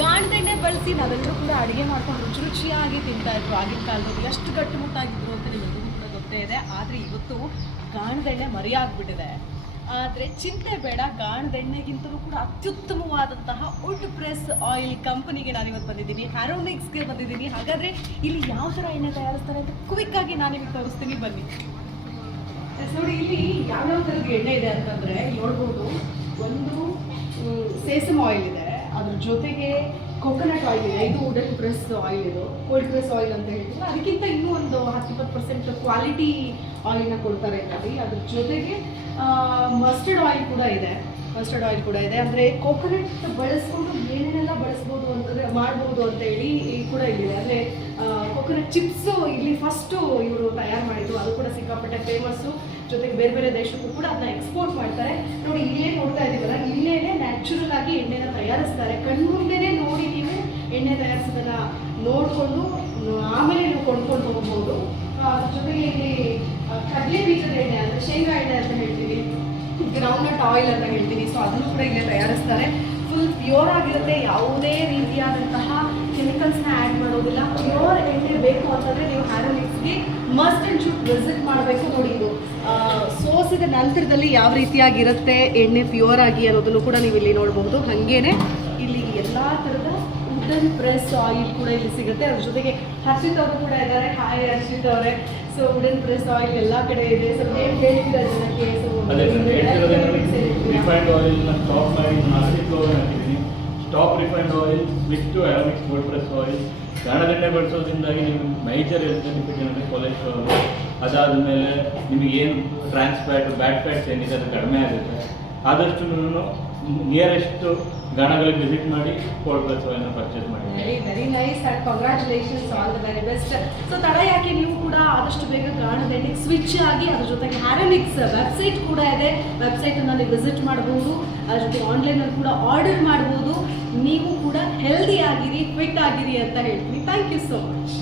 ಗಾಣದೆಣ್ಣೆ ಬಳಸಿ ನಾವೆಲ್ಲರೂ ಕೂಡ ಅಡುಗೆ ಮಾಡ್ಕೊಂಡು ರುಚಿಯಾಗಿ ತಿಂತಾ ಇದ್ರು ಆಗಿನ ಕಾಲದಲ್ಲಿ. ಎಷ್ಟು ಗಟ್ಟುಮುಟ್ಟಾಗಿದ್ರು ಅಂತ ನಿಮಗೆಲ್ಲರೂ ಕೂಡ ಗೊತ್ತೇ ಇದೆ. ಆದರೆ ಇವತ್ತು ಗಾಣದೆಣ್ಣೆ ಮರೆಯಾಗ್ಬಿಟ್ಟಿದೆ. ಆದರೆ ಚಿಂತೆ ಬೇಡ, ಗಾಣದೆಣ್ಣೆಗಿಂತಲೂ ಕೂಡ ಅತ್ಯುತ್ತಮವಾದಂತಹ ವುಡ್ ಪ್ರೆಸ್ ಆಯಿಲ್ ಕಂಪನಿಗೆ ನಾನಿವತ್ತು ಬಂದಿದ್ದೀನಿ, ಹ್ಯಾರೋನಿಕ್ಸ್ಗೆ ಬಂದಿದ್ದೀನಿ. ಹಾಗಾದರೆ ಇಲ್ಲಿ ಯಾವ ಥರ ಎಣ್ಣೆ ತಯಾರಿಸ್ತಾರೆ ಅಂತ ಕ್ವಿಕ್ಕಾಗಿ ನಾನು ನಿಮಗೆ ತೋರಿಸ್ತೀನಿ, ಬನ್ನಿ. ನೋಡಿ, ಇಲ್ಲಿ ಯಾವ್ಯಾವ ಥರದ ಎಣ್ಣೆ ಇದೆ ಅಂತಂದರೆ ನೋಡ್ಬೋದು. ಒಂದು ಸೇಸಮ್ ಆಯಿಲ್ ಇದೆ, ಅದ್ರ ಜೊತೆಗೆ ಕೊಕೊನಟ್ ಆಯಿಲ್ ಇದೆ. ಇದು ವುಡನ್ ಪ್ರೆಸ್ ಆಯಿಲ್, ಇದು ಕೋಲ್ಡ್ ಪ್ರೆಸ್ ಆಯಿಲ್ ಅಂತ ಹೇಳ್ತೀವಿ. ಅದಕ್ಕಿಂತ ಇನ್ನೂ ಒಂದು 10-20% ಕ್ವಾಲಿಟಿ ಆಯಿಲ್ನ ಕೊಡ್ತಾರೆ ಅಲ್ಲಿ. ಅದ್ರ ಜೊತೆಗೆ ಮಸ್ಟರ್ಡ್ ಆಯಿಲ್ ಕೂಡ ಇದೆ. ಅಂದರೆ ಕೋಕೋನಟ್ ಬಳಸ್ಕೊಂಡು ಏನೇನೆಲ್ಲ ಬಳಸ್ಬೋದು ಅಂತಂದರೆ ಮಾಡ್ಬೋದು ಅಂತ ಹೇಳಿ ಕೂಡ ಇಲ್ಲಿದೆ. ಅಂದರೆ ಕೋಕೋನಟ್ ಚಿಪ್ಸು ಇಲ್ಲಿ ಫಸ್ಟು ಇವರು ತಯಾರು ಮಾಡಿದ್ರು, ಅದು ಕೂಡ ಸಿಕ್ಕಾಪಟ್ಟೆ ಫೇಮಸ್ಸು. ಜೊತೆಗೆ ಬೇರೆ ಬೇರೆ ದೇಶಕ್ಕೂ ಕೂಡ ಅದನ್ನ ಎಕ್ಸ್ಪೋರ್ಟ್ ಮಾಡ್ತಾರೆ. ನೋಡಿ, ಇಲ್ಲೇ ನೋಡ್ತಾ ಇದ್ದೀವಲ್ಲ, ಇಲ್ಲೇ ನ್ಯಾಚುರಲ್ ಆಗಿ ಎಣ್ಣೆನ ತಯಾರಿಸ್ತಾರೆ. ಕಣ್ಮುಂದೆನೇ ನೋಡಿ ನೀವು ಎಣ್ಣೆ ತಯಾರಿಸೋದನ್ನ ನೋಡಿಕೊಂಡು ಆಮೇಲೆ ನೀವು ಕೊಂಡ್ಕೊಂಡು ಹೋಗ್ಬೋದು. ಅದ್ರ ಜೊತೆಗೆ ಇಲ್ಲಿ ಕಡಲೆ ಬೀಜದ ಎಣ್ಣೆ, ಅಂದರೆ ಶೇಂಗಾ ಎಣ್ಣೆ ಅಂತ ಹೇಳ್ತೀವಿ, ಗ್ರೌಂಡ್ನಟ್ ಆಯಿಲ್ ಅಂತ ಹೇಳ್ತೀವಿ. ಸೊ ಅದನ್ನು ಕೂಡ ಇಲ್ಲೇ ತಯಾರಿಸ್ತಾರೆ. ಫುಲ್ ಪ್ಯೂರ್ ಆಗಿರುತ್ತೆ, ಯಾವುದೇ ರೀತಿಯಾದಂತಹ ಕೆಮಿಕಲ್ಸ್ನ ಆ್ಯಡ್ ಮಾಡೋದಿಲ್ಲ. ಪ್ಯೂರ್ ಎಣ್ಣೆ ಬೇಕು ಅಂತಂದರೆ ನೀವು ಹ್ಯಾರೋನಿಕ್ಸ್ಗೆ ಮಸ್ಟ್ ಆ್ಯಂಡ್ ಶುಡ್ ವಿಸಿಟ್ ಮಾಡಬೇಕು. ನೋಡಿ, ಇದು ಸೋಸಿದ ನಂತರದಲ್ಲಿ ಯಾವ ರೀತಿಯಾಗಿರುತ್ತೆ ಎಣ್ಣೆ ಪ್ಯೂರ್ ಆಗಿ ಅನ್ನೋದನ್ನು ಕೂಡ ನೀವು ಇಲ್ಲಿ ನೋಡಬಹುದು. ಹಾಗೇನೆ ಇಲ್ಲಿ ಎಲ್ಲ ಥರದ ವುಡನ್ ಪ್ರೆಸ್ ಆಯಿಲ್ ಕೂಡ ಇಲ್ಲಿ ಸಿಗುತ್ತೆ. ಅದ್ರ ಜೊತೆಗೆ ಹರ್ಷಿತ್ ಅವರು ಕೂಡ ಇದ್ದಾರೆ. ಹಾಯ್ ಹರ್ಷಿತ್ ಅವರೇ. ಸೊ ವುಡನ್ ಪ್ರೆಸ್ ಆಯಿಲ್ ಎಲ್ಲ ಕಡೆ ಇದೆ. ಸೊ ಏನು ಹೇಳ್ತಿದ್ದಾರೆ ಜನಕ್ಕೆ? ಸೊ ರಿಫೈಂಡ್ ಆಯಿಲ್ನ ಸ್ಟಾಪ್ ಮಾಡಿ 4 ಫ್ಲೋರ್ ಹಾಕಿದ್ದೀನಿ. Stop refined oil with Haronix wood press oil. ಗಾಣದೆಣ್ಣೆ ಬಳಸೋದ್ರಿಂದಾಗಿ ನಿಮಗೆ ಮೇಜರ್ ಹೆಲ್ತ್ ಬೆನಿಫಿಟ್ ಏನಂದರೆ ಕೊಲೆಸ್ಟ್ರಾಲ್, ಅದಾದಮೇಲೆ ನಿಮಗೇನು ಟ್ರಾನ್ಸ್ ಫ್ಯಾಟ್, ಬ್ಯಾಡ್ ಫ್ಯಾಟ್ಸ್ ಏನಿದೆ ಅದು ಕಡಿಮೆ ಆಗುತ್ತೆ. ಆದಷ್ಟು ನಿಯರೆಸ್ಟ್ ಗಾಣಗಳಿಗೆ ವಿಸಿಟ್ ಮಾಡಿ ಕೋಲ್ಡ್ ಪ್ರೆಸ್ ಆಯಿಲ್ನ ಪರ್ಚೇಸ್ ಮಾಡಿ. Very nice and congratulations, all the very best. So ತಡ ಯಾಕೆ, ನೀವು ಕೂಡ ಆದಷ್ಟು ಬೇಗ ಗಾಣದೆಣ್ಣೆಗೆ ಸ್ವಿಚ್ ಆಗಿ, ಅದ್ರ ಜೊತೆಗೆ ಹ್ಯಾರೋನಿಕ್ಸ್ ವೆಬ್ಸೈಟ್ ಕೂಡ ಇದೆ. ವೆಬ್ಸೈಟನ್ನು ನೀವು ವಿಸಿಟ್ ಮಾಡ್ಬೋದು. ಅದ್ರ ಜೊತೆಗೆ ಆನ್ಲೈನಲ್ಲಿ ಕೂಡ ಆರ್ಡರ್ ಮಾಡ್ಬೋದು. ನೀವು ಕೂಡ ಹೆಲ್ದಿ ಆಗಿರಿ, ಫಿಟ್ ಆಗಿರಿ ಅಂತ ಹೇಳ್ತೀನಿ. Thank you so much.